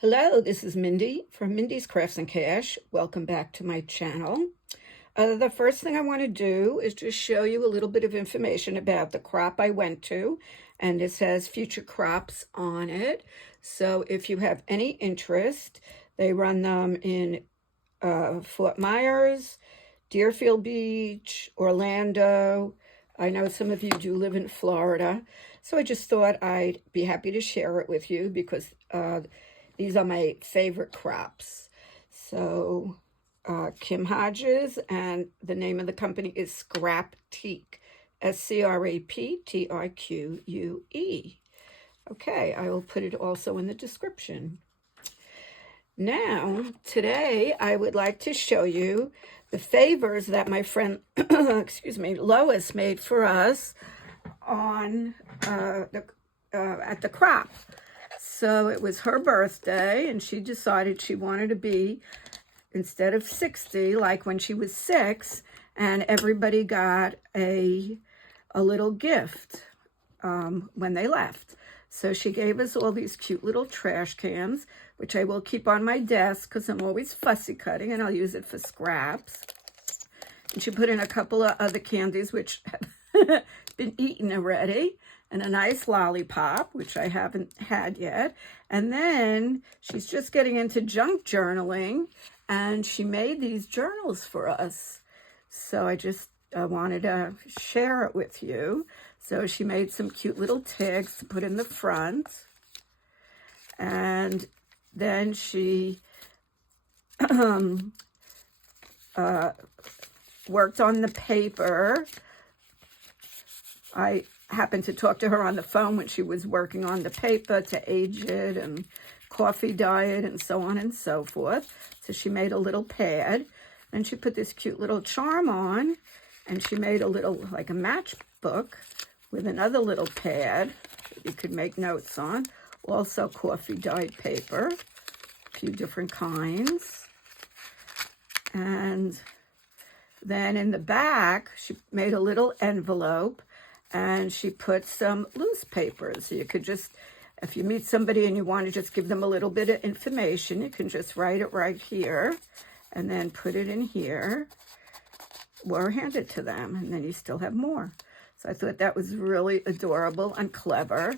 Hello, this is Mindy from Mindy's Crafts and Cash. Welcome back to my channel. The first thing I want to do is just show you a little bit of information about the crop I went to, and it says future crops on it. So if you have any interest, they run them in Fort Myers, Deerfield Beach, Orlando. I know some of you do live in Florida, so I just thought I'd be happy to share it with you because these are my favorite crops. So Kim Hodges, and the name of the company is Scraptique, Scraptique. Okay, I will put it also in the description. Now, today I would like to show you the favors that my friend, Lois made for us on at the crop. So it was her birthday, and she decided she wanted to be, instead of 60, like when she was 6, and everybody got a little gift when they left. So she gave us all these cute little trash cans, which I will keep on my desk because I'm always fussy cutting, and I'll use it for scraps. And she put in a couple of other candies, which have been eaten already, and a nice lollipop, which I haven't had yet. And then she's just getting into junk journaling, and she made these journals for us. So I wanted to share it with you. So she made some cute little tags to put in the front. And then she worked on the paper. I happened to talk to her on the phone when she was working on the paper to age it and coffee diet and so on and so forth. So she made a little pad, and she put this cute little charm on, and she made a little, like a matchbook with another little pad that you could make notes on. Also coffee dyed paper, a few different kinds. And then in the back, she made a little envelope, and she put some loose papers. So you could just, if you meet somebody and you want to just give them a little bit of information, you can just write it right here and then put it in here or hand it to them, and then you still have more. So I thought that was really adorable and clever.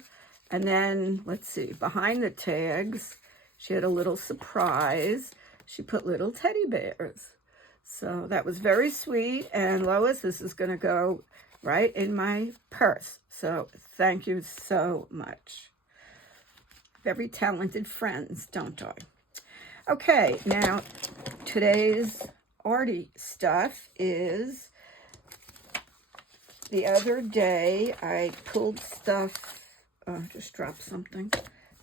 And then, let's see, behind the tags, she had a little surprise. She put little teddy bears. So that was very sweet. And Lois, this is going to go right in my purse. So thank you so much. Very talented friends, don't I? Okay, now today's arty stuff is, the other day I pulled stuff, just dropped something.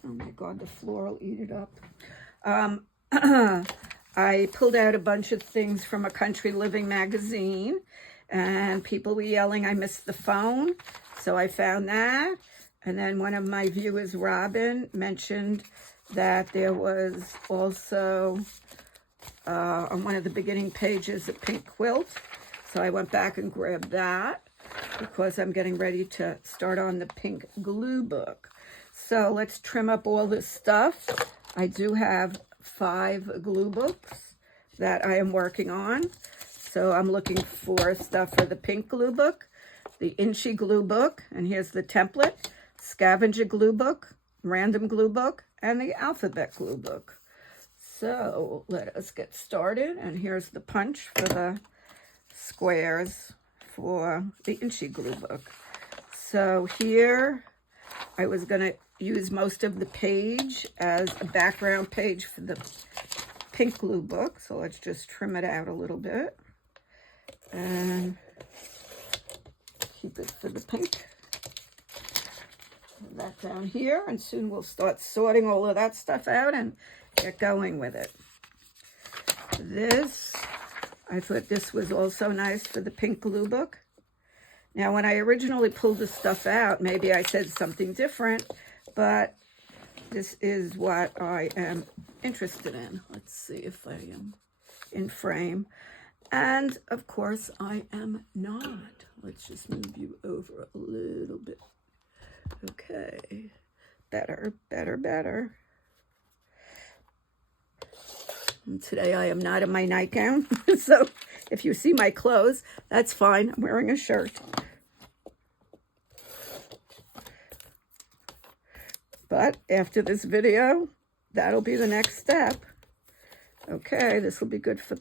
Oh my God, the floor will eat it up. I pulled out a bunch of things from a Country Living magazine, and people were yelling I missed the phone, so I found that. And then one of my viewers, Robin, mentioned that there was also on one of the beginning pages a pink quilt, so I went back and grabbed that because I'm getting ready to start on the pink glue book. So let's trim up all this stuff. I do have 5 glue books that I am working on. So I'm looking for stuff for the pink glue book, the Inchy glue book, and here's the template, scavenger glue book, random glue book, and the alphabet glue book. So let us get started. And here's the punch for the squares for the Inchy glue book. So here I was going to use most of the page as a background page for the pink glue book. So let's just trim it out a little bit and keep it for the pink. Put that down here, and soon we'll start sorting all of that stuff out and get going with it. This, I thought this was also nice for the pink glue book. Now, when I originally pulled this stuff out, maybe I said something different, but this is what I am interested in. Let's see if I am in frame. And, of course, I am not. Let's just move you over a little bit. Okay. Better, better, better. And today I am not in my nightgown, so if you see my clothes, that's fine. I'm wearing a shirt. But after this video, that'll be the next step. Okay, this will be good for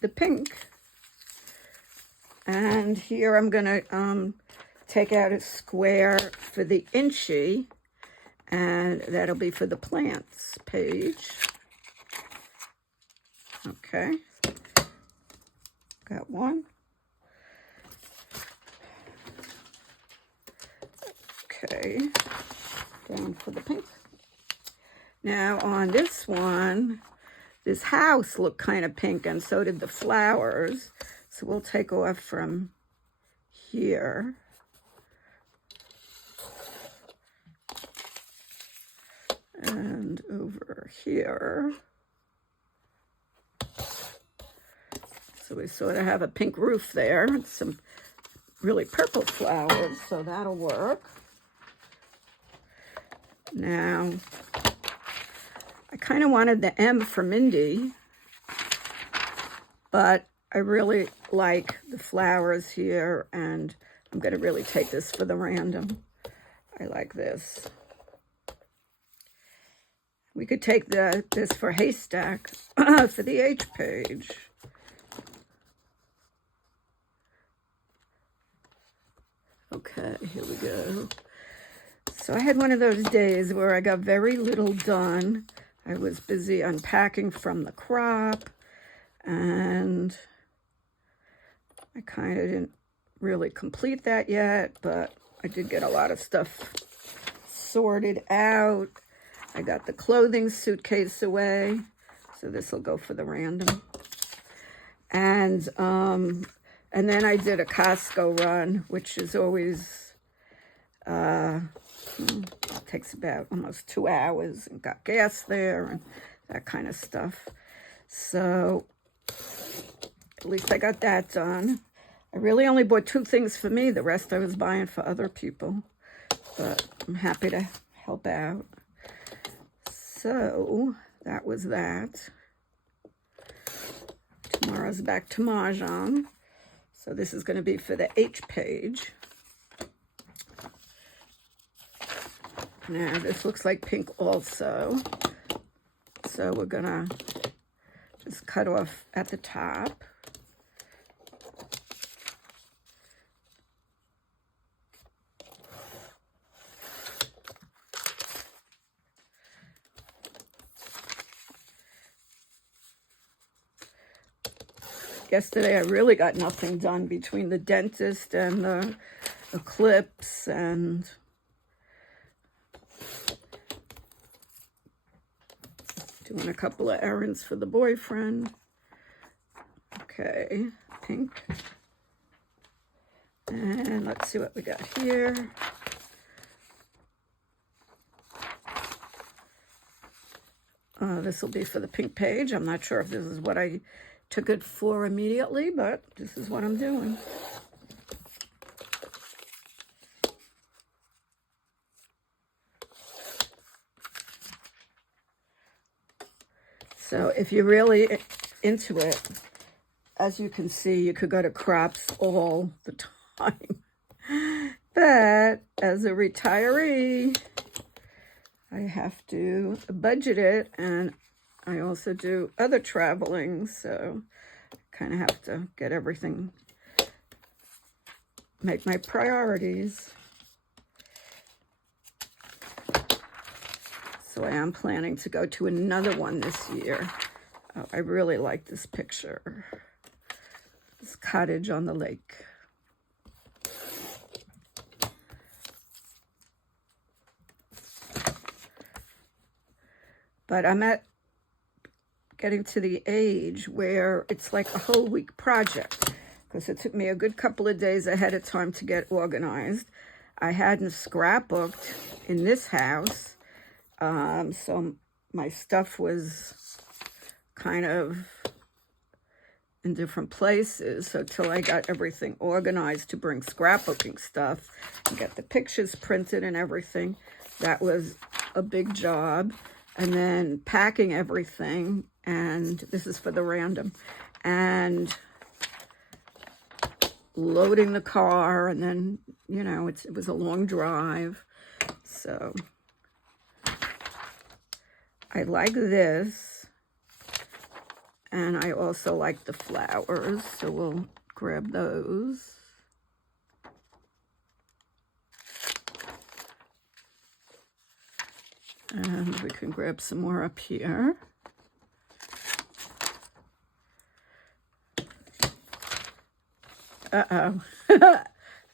the pink. And here I'm going to take out a square for the inchy, and that'll be for the plants page. Okay, got one. Okay, down for the pink. Now on this one, this house looked kind of pink, and so did the flowers. So we'll take off from here. And over here. So we sort of have a pink roof there, some really purple flowers, so that'll work. Now, I kind of wanted the M for Mindy, but I really like the flowers here, and I'm going to really take this for the random. I like this. We could take this for haystack for the H page. Okay, here we go. So I had one of those days where I got very little done. I was busy unpacking from the crop, and I kind of didn't really complete that yet, but I did get a lot of stuff sorted out. I got the clothing suitcase away, so this will go for the random. And then I did a Costco run, which is always, takes about almost 2 hours, and got gas there and that kind of stuff. So at least I got that done. I really only bought 2 things for me. The rest I was buying for other people, but I'm happy to help out. So that was that. Tomorrow's back to Mahjong. So this is going to be for the H page. Now this looks like pink also. So we're going to just cut off at the top. Yesterday, I really got nothing done between the dentist and the eclipse and doing a couple of errands for the boyfriend. Okay, pink. And let's see what we got here. This will be for the pink page. I'm not sure if this is what I took it for immediately, but this is what I'm doing. So if you're really into it, as you can see, you could go to crops all the time. But as a retiree, I have to budget it, and I also do other traveling, so I kind of have to get everything, make my priorities. So I am planning to go to another one this year. Oh, I really like this picture. This cottage on the lake. But I'm getting to the age where it's like a whole week project, because it took me a good couple of days ahead of time to get organized. I hadn't scrapbooked in this house, so my stuff was kind of in different places. So till I got everything organized to bring scrapbooking stuff and get the pictures printed and everything, that was a big job. And then packing everything and this is for the random, and loading the car, and then, you know, it was a long drive. So I like this, and I also like the flowers, so we'll grab those. And we can grab some more up here. Uh-oh.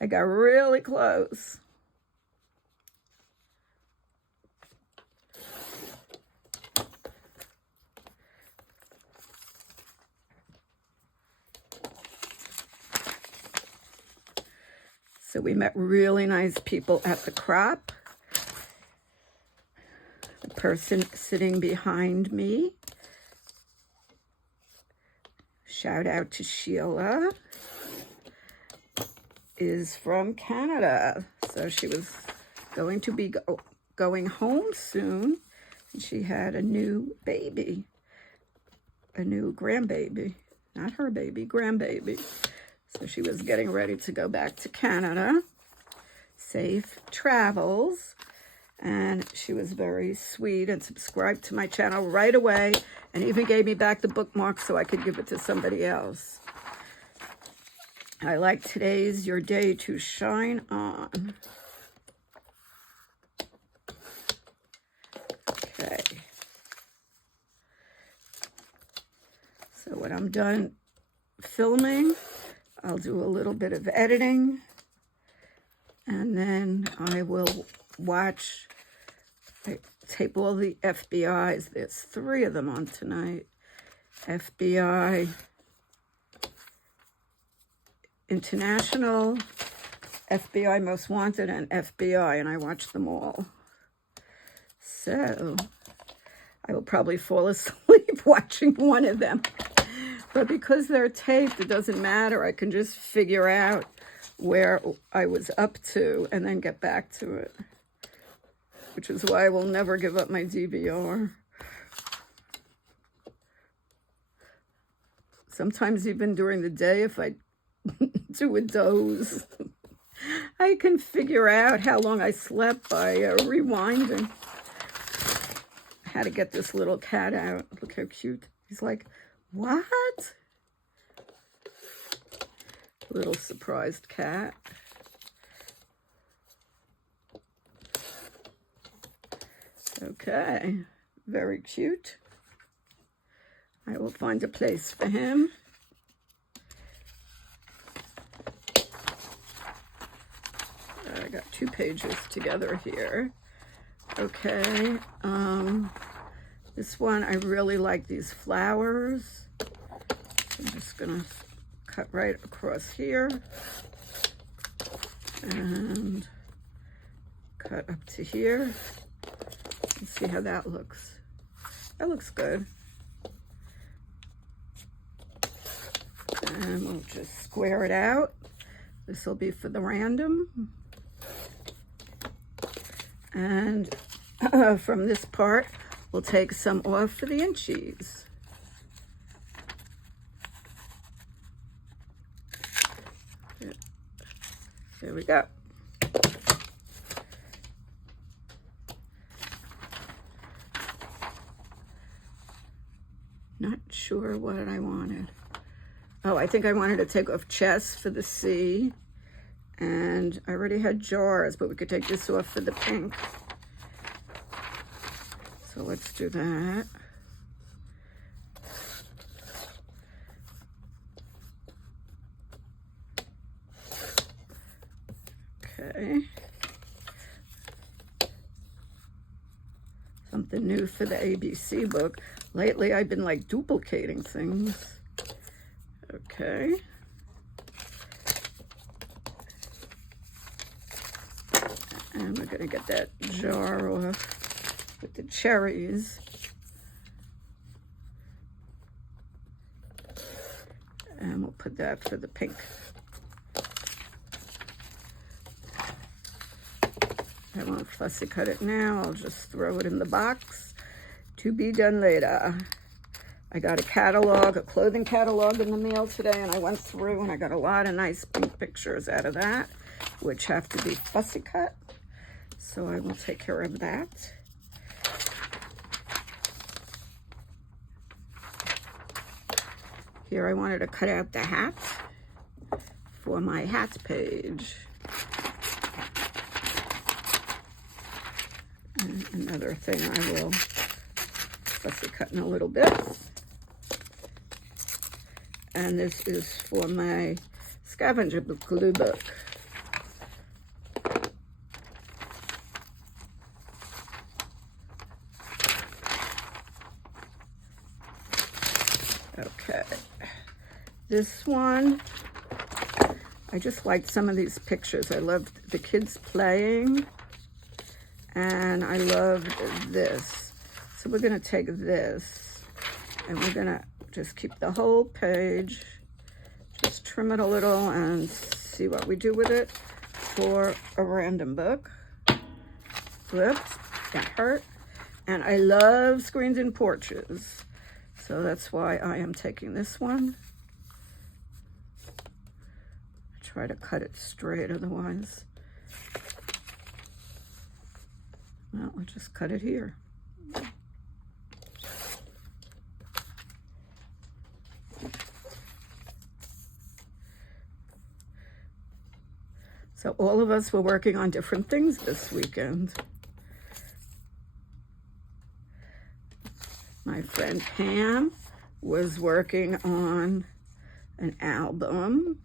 I got really close. So we met really nice people at the crop. The person sitting behind me, shout out to Sheila, is from Canada. So she was going to be going home soon, and she had a new baby, a new grandbaby, not her baby, grandbaby. So she was getting ready to go back to Canada. Safe travels. And she was very sweet and subscribed to my channel right away, and even gave me back the bookmark so I could give it to somebody else. I like today's your day to shine on. Okay. So when I'm done filming, I'll do a little bit of editing, and then I will watch. I tape all the FBI's. There's 3 of them on tonight. FBI International, FBI Most Wanted, and FBI, and I watch them all. So I will probably fall asleep watching one of them. But because they're taped, it doesn't matter. I can just figure out where I was up to and then get back to it. Which is why I will never give up my DVR. Sometimes even during the day, if I do a doze, I can figure out how long I slept by rewinding. I had to get this little cat out. Look how cute. He's like, what? Little surprised cat. Okay, very cute. I will find a place for him. I got 2 pages together here. Okay, this one, I really like these flowers. I'm just gonna cut right across here and cut up to here. Let's see how that looks. That looks good. And we'll just square it out. This will be for the random. And from this part, we'll take some off for the inchies. There we go. Not sure what I wanted. Oh, I think I wanted to take off chest for the C. And I already had jars, but we could take this off for the pink. So let's do that. Okay. Something new for the ABC book. Lately, I've been like duplicating things. Okay. And we're gonna get that jar off with the cherries. And we'll put that for the pink. I won't fussy cut it now. I'll just throw it in the box to be done later. I got a catalog, a clothing catalog in the mail today, and I went through and I got a lot of nice pink pictures out of that, which have to be fussy cut. So I will take care of that. Here I wanted to cut out the hat for my hats page. And another thing I will fussy cut in a little bit. And this is for my scavenger glue book. Okay, this one, I just liked some of these pictures. I loved the kids playing, and I loved this. So we're gonna take this, and we're gonna just keep the whole page, just trim it a little and see what we do with it for a random book. Whoops, that hurt. And I love screens and porches. So that's why I am taking this one. I try to cut it straight, otherwise, well, I'll just cut it here. So all of us were working on different things this weekend. My friend Pam was working on an album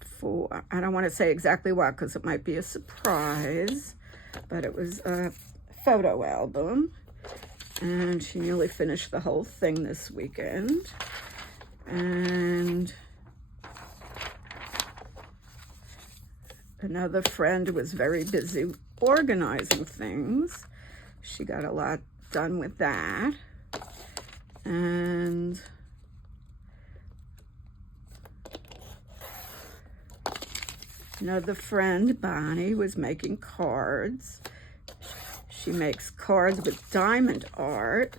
for, I don't want to say exactly what because it might be a surprise, but it was a photo album, and she nearly finished the whole thing this weekend. And another friend was very busy organizing things. She got a lot done with that. And another friend, Bonnie, was making cards. She makes cards with diamond art.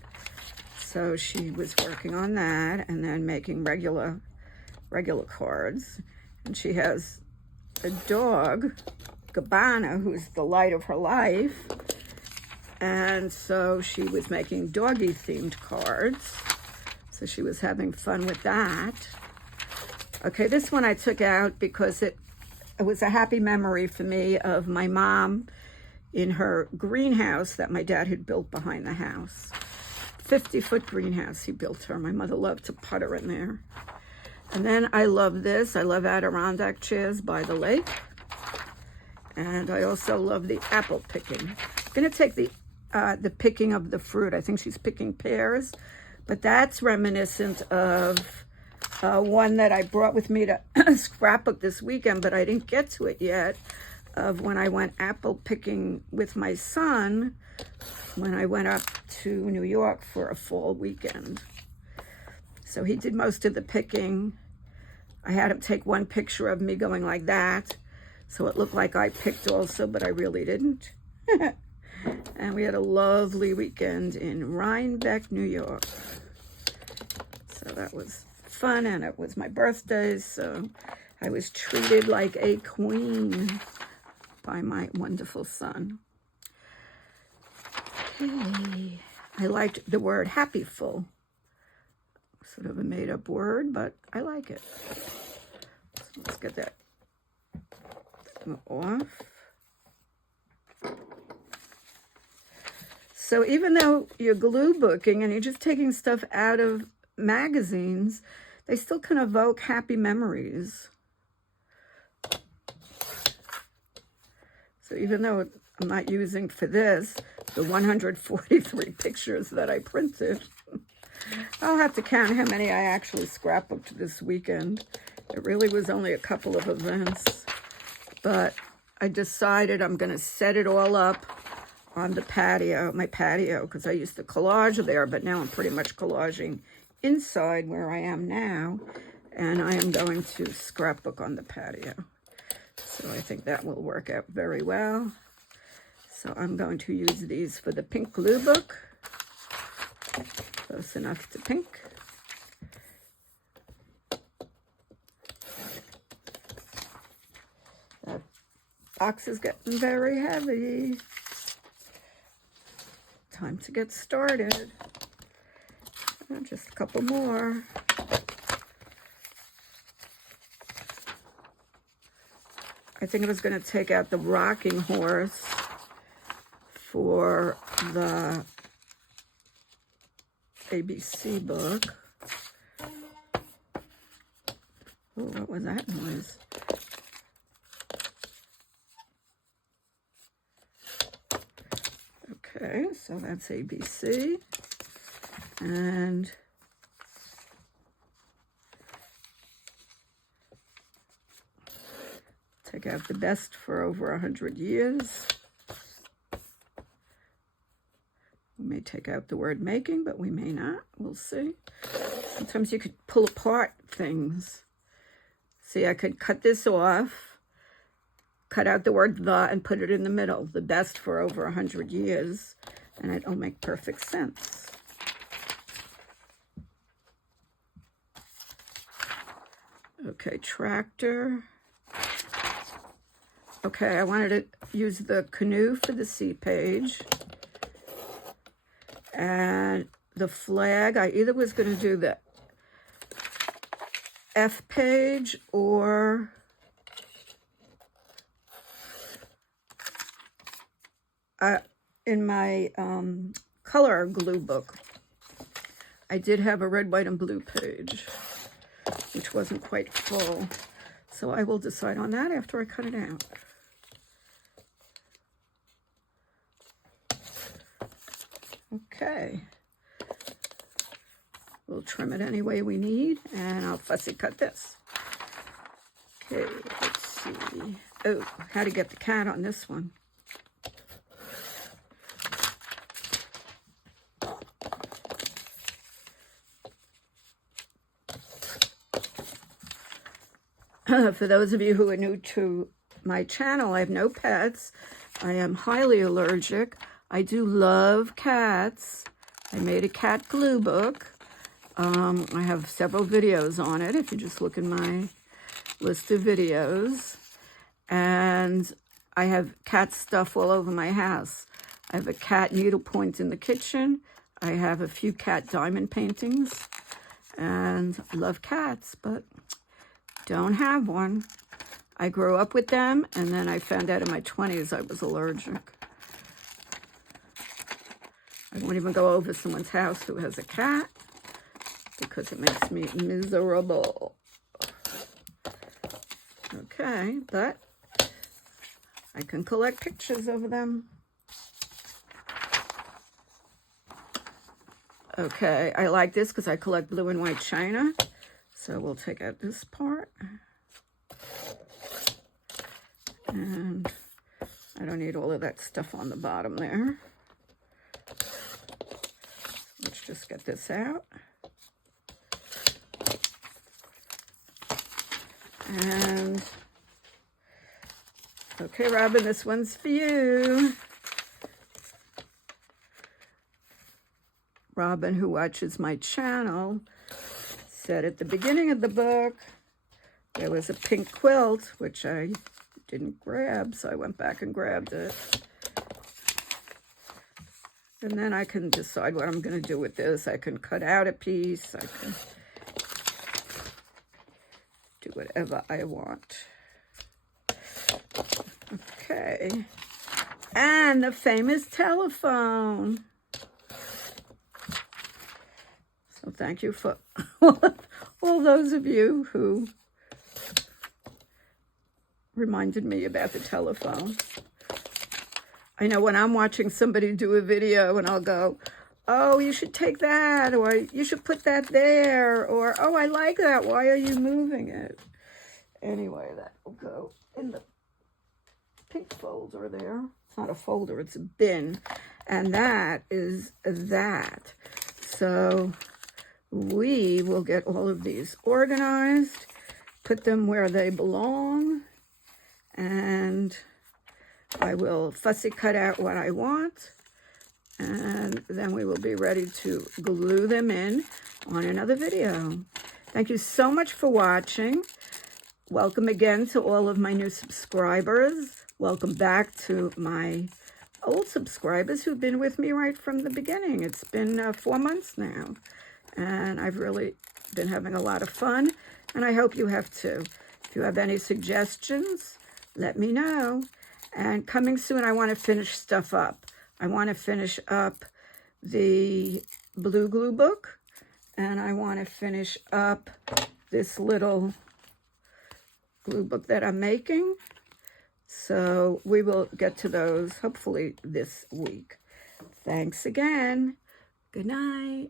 So she was working on that and then making regular cards. And she has a dog, Gabbana, who's the light of her life. And so she was making doggy themed cards. So she was having fun with that. Okay, this one I took out because it was a happy memory for me of my mom in her greenhouse that my dad had built behind the house. 50-foot greenhouse he built her. My mother loved to putter in there. And then I love this. I love Adirondack chairs by the lake. And I also love the apple picking. I'm gonna take the picking of the fruit. I think she's picking pears, but that's reminiscent of one that I brought with me to scrapbook this weekend, but I didn't get to it yet, of when I went apple picking with my son when I went up to New York for a fall weekend. So he did most of the picking. I had him take one picture of me going like that, so it looked like I picked also, but I really didn't. And we had a lovely weekend in Rhinebeck, New York. So that was fun, and it was my birthday, so I was treated like a queen by my wonderful son. Okay. I liked the word happyful. Sort of a made-up word, but I like it. So let's get that off. So even though you're glue booking and you're just taking stuff out of magazines, they still can evoke happy memories. So even though I'm not using for this the 143 pictures that I printed, I'll have to count how many I actually scrapbooked this weekend. It really was only a couple of events, but I decided I'm going to set it all up on the patio, my patio, because I used to collage there, but now I'm pretty much collaging inside where I am now, and I am going to scrapbook on the patio. So I think that will work out very well. So I'm going to use these for the pink glue book. Close enough to pink. box is getting very heavy. Time to get started. Just a couple more. I think I was going to take out the rocking horse for the ABC book. Oh, what was that noise? Okay, so that's ABC. And take out the best for over 100 years. We may take out the word making, but we may not. We'll see. Sometimes you could pull apart things. See, I could cut this off, cut out the word the, and put it in the middle. The best for over 100 years. And it'll make perfect sense. Okay, tractor. Okay, I wanted to use the canoe for the C page. And the flag, I either was going to do the F page or in my color glue book, I did have a red, white, and blue page, which wasn't quite full. So I will decide on that after I cut it out. Okay. We'll trim it any way we need, and I'll fussy cut this. Okay, let's see. Oh, how to get the cat on this one. For those of you who are new to my channel, I have no pets. I am highly allergic. I do love cats. I made a cat glue book. I have several videos on it, if you just look in my list of videos. And I have cat stuff all over my house. I have a cat needlepoint in the kitchen. I have a few cat diamond paintings. And I love cats, but don't have one. I grew up with them, and then I found out in my 20s I was allergic. I won't even go over someone's house who has a cat because it makes me miserable. Okay, but I can collect pictures of them. Okay, I like this because I collect blue and white china. So we'll take out this part. And I don't need all of that stuff on the bottom there. Let's just get this out. And, okay, Robin, this one's for you. Robin, who watches my channel, said at the beginning of the book there was a pink quilt, which I didn't grab, so I went back and grabbed it. And then I can decide what I'm going to do with this. I can cut out a piece. I can do whatever I want. Okay. And the famous telephone. So thank you for all those of you who reminded me about the telephone. I know when I'm watching somebody do a video and I'll go, oh, you should take that, or you should put that there, or, oh, I like that, why are you moving it? Anyway, that will go in the pink folder there. It's not a folder, it's a bin. And that is that. So we will get all of these organized, put them where they belong, and I will fussy cut out what I want, and then we will be ready to glue them in on another video. Thank you so much for watching. Welcome again to all of my new subscribers. welcome back to my old subscribers who've been with me right from the beginning. It's been 4 months now, and I've really been having a lot of fun, and I hope you have too. If you have any suggestions, let me know. And coming soon, I want to finish stuff up. I want to finish up the blue glue book, and I want to finish up this little glue book that I'm making. So we will get to those hopefully this week. Thanks again. Good night.